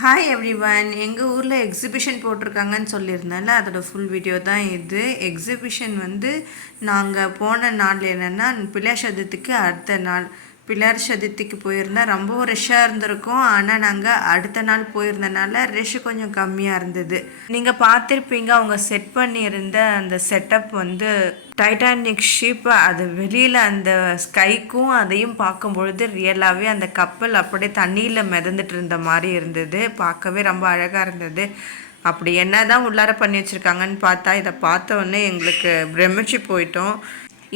Hi everyone. எங்கள் ஊரில் exhibition போட்டிருக்காங்கன்னு சொல்லியிருந்தேன்ல, அதோட ஃபுல் வீடியோ தான் இது. எக்ஸிபிஷன் வந்து நாங்கள் போன நாள் என்னென்னா பிள்ளையார் சதுர்த்திக்கு அடுத்த நாள். பிள்ளையார் சதுர்த்திக்கு போயிருந்தால் ரொம்ப ரஷ்ஷாக இருந்திருக்கும். ஆனால் நாங்கள் அடுத்த நாள் போயிருந்தனால ரஷ் கொஞ்சம் கம்மியாக இருந்தது. நீங்கள் பார்த்துருப்பீங்க, அவங்க செட் பண்ணியிருந்த அந்த செட்டப் வந்து டைட்டானிக் ஷிப். அது வெளியில் அந்த ஸ்கைக்கும் அதையும் பார்க்கும் பொழுது ரியலாகவே அந்த கப்பல் அப்படியே தண்ணியில் மிதந்துட்டு இருந்த மாதிரி இருந்தது. பார்க்கவே ரொம்ப அழகாக இருந்தது. அப்படி என்ன தான் உள்ளார பண்ணி வச்சுருக்காங்கன்னு பார்த்தா, இதை பார்த்த உடனே எங்களுக்கு பிரமிச்சு போயிட்டோம்.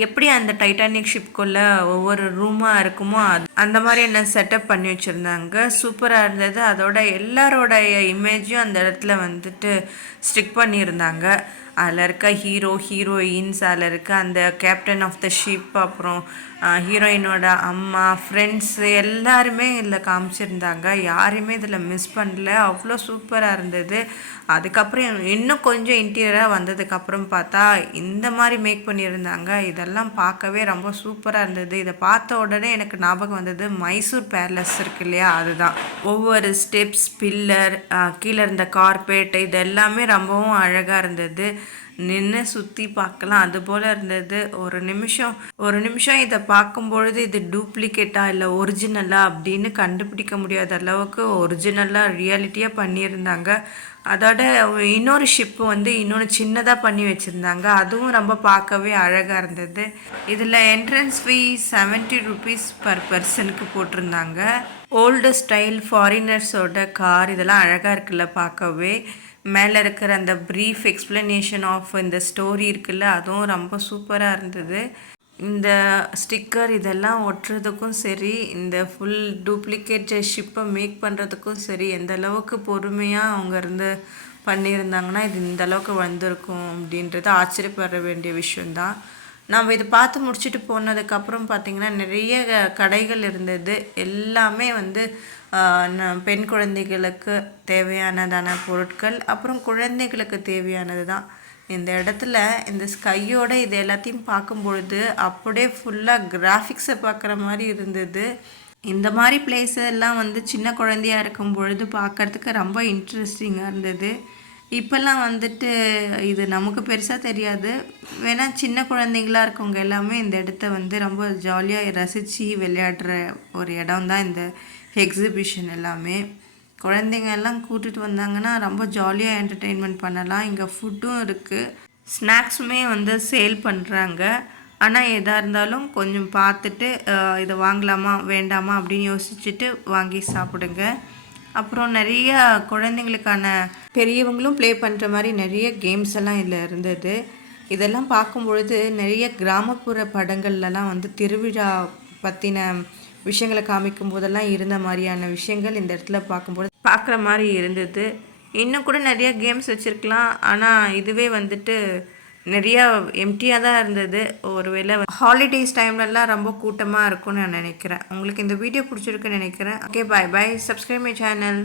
எப்படி அந்த டைட்டானிக் ஷிப்குள்ளே ஒவ்வொரு ரூமாக இருக்குமோ அந்த மாதிரி என்ன செட்டப் பண்ணி வச்சுருந்தாங்க. சூப்பராக இருந்தது. அதோட எல்லாரோடைய இமேஜும் அந்த இடத்துல வந்துட்டு ஸ்டிக் பண்ணியிருந்தாங்க. அதில் இருக்க ஹீரோயின்ஸ், அதில் இருக்க அந்த கேப்டன் ஆஃப் த ஷிப், அப்புறம் ஹீரோயினோட அம்மா, ஃப்ரெண்ட்ஸு எல்லாருமே இதில் காமிச்சிருந்தாங்க. யாரையுமே இதில் மிஸ் பண்ணல. அவ்வளோ சூப்பராக இருந்தது. அதுக்கப்புறம் இன்னும் கொஞ்சம் இன்டீரியராக வந்ததுக்கப்புறம் பார்த்தா இந்த மாதிரி மேக் பண்ணியிருந்தாங்க. இதெல்லாம் பார்க்கவே ரொம்ப சூப்பராக இருந்தது. இதை பார்த்த உடனே எனக்கு ஞாபகம் வந்தது மைசூர் பேலஸ் இருக்கு இல்லையா, அதுதான். ஒவ்வொரு ஸ்டெப்ஸ், பில்லர், கீழே இருந்த கார்பெட், இது எல்லாமே ரொம்பவும் அழகாக இருந்தது. நின்று சுற்றி பார்க்கலாம் அதுபோல் இருந்தது. ஒரு நிமிஷம் இதை பார்க்கும்பொழுது இது டூப்ளிகேட்டா இல்லை ஒரிஜினலா அப்படின்னு கண்டுபிடிக்க முடியாத அளவுக்கு ஒரிஜினலாக ரியாலிட்டியாக பண்ணியிருந்தாங்க. அதோட இன்னொரு ஷிப்பு வந்து இன்னொன்று சின்னதாக பண்ணி வச்சுருந்தாங்க. அதுவும் ரொம்ப பார்க்கவே அழகாக இருந்தது. இதில் என்ட்ரன்ஸ் ஃபீ 70 rupees பர் பர்சனுக்கு போட்டிருந்தாங்க. ஓல்டு ஸ்டைல் ஃபாரினர்ஸோட கார், இதெல்லாம் அழகாக இருக்குல்ல பார்க்கவே. மேலே இருக்கிற அந்த ப்ரீஃப் எக்ஸ்ப்ளனேஷன் ஆஃப் இந்த ஸ்டோரி இருக்குல்ல, அதுவும் ரொம்ப சூப்பராக இருந்தது. இந்த ஸ்டிக்கர் இதெல்லாம் ஒட்டுறதுக்கும் சரி, இந்த ஃபுல் டூப்ளிகேட் ஷிப்பை மேக் பண்ணுறதுக்கும் சரி, எந்த அளவுக்கு பொறுமையாக அவங்க இருந்து பண்ணியிருந்தாங்கன்னா இது இந்த அளவுக்கு வந்திருக்கும் அப்படின்றது ஆச்சரியப்பட வேண்டிய விஷயந்தான். நம்ம இதை பார்த்து முடிச்சுட்டு போனதுக்கப்புறம் பார்த்திங்கன்னா நிறைய கடைகள் இருந்தது. எல்லாமே வந்து பெண் குழந்தைகளுக்கு தேவையானதான பொருட்கள், அப்புறம் குழந்தைகளுக்கு தேவையானது தான். இந்த இடத்துல இந்த ஸ்கையோட இது எல்லாத்தையும் பார்க்கும்பொழுது அப்படியே ஃபுல்லாக கிராஃபிக்ஸை பார்க்குற மாதிரி இருந்தது. இந்த மாதிரி பிளேஸ் எல்லாம் வந்து சின்ன குழந்தையாக இருக்கும் பொழுது பார்க்குறதுக்கு ரொம்ப இன்ட்ரெஸ்டிங்காக இருந்தது. இப்போல்லாம் வந்துட்டு இது நமக்கு பெருசாக தெரியாது. வேணால் சின்ன குழந்தைங்களாக இருக்கவங்க எல்லாமே இந்த இடத்த வந்து ரொம்ப ஜாலியாக ரசித்து விளையாடுற ஒரு இடம் தான் இந்த எக்ஸிபிஷன் எல்லாமே. குழந்தைங்க எல்லாம் கூட்டிகிட்டு வந்தாங்கன்னா ரொம்ப ஜாலியாக என்டர்டெயின்மெண்ட் பண்ணலாம். இங்கே ஃபுட்டும் இருக்குது, ஸ்நாக்ஸுமே வந்து சேல் பண்ணுறாங்க. ஆனால் எதாக இருந்தாலும் கொஞ்சம் பார்த்துட்டு இதை வாங்கலாமா வேண்டாமா அப்படின்னு யோசிச்சுட்டு வாங்கி சாப்பிடுங்க. அப்புறம் நிறைய குழந்தைங்களுக்கான, பெரியவங்களும் ப்ளே பண்ணுற மாதிரி நிறைய கேம்ஸ் எல்லாம் இதில் இருந்தது. இதெல்லாம் பார்க்கும்பொழுது நிறைய கிராமப்புற படங்கள்லாம் வந்து திருவிழா பற்றின விஷயங்களை காமிக்கும் போதெல்லாம் இருந்த மாதிரியான விஷயங்கள் இந்த இடத்துல பார்க்கும்போது பார்க்குற மாதிரி இருந்தது. இன்னும் கூட நிறைய கேம்ஸ் வச்சுருக்கலாம். ஆனால் இதுவே வந்துட்டு நிறையா எம்டியாக தான் இருந்தது. ஒருவேளை ஹாலிடேஸ் டைம்லலாம் ரொம்ப கூட்டமாக இருக்கும்னு நான் நினைக்கிறேன். உங்களுக்கு இந்த வீடியோ பிடிச்சிருக்குன்னு நினைக்கிறேன். Okay, bye bye. Subscribe my channel.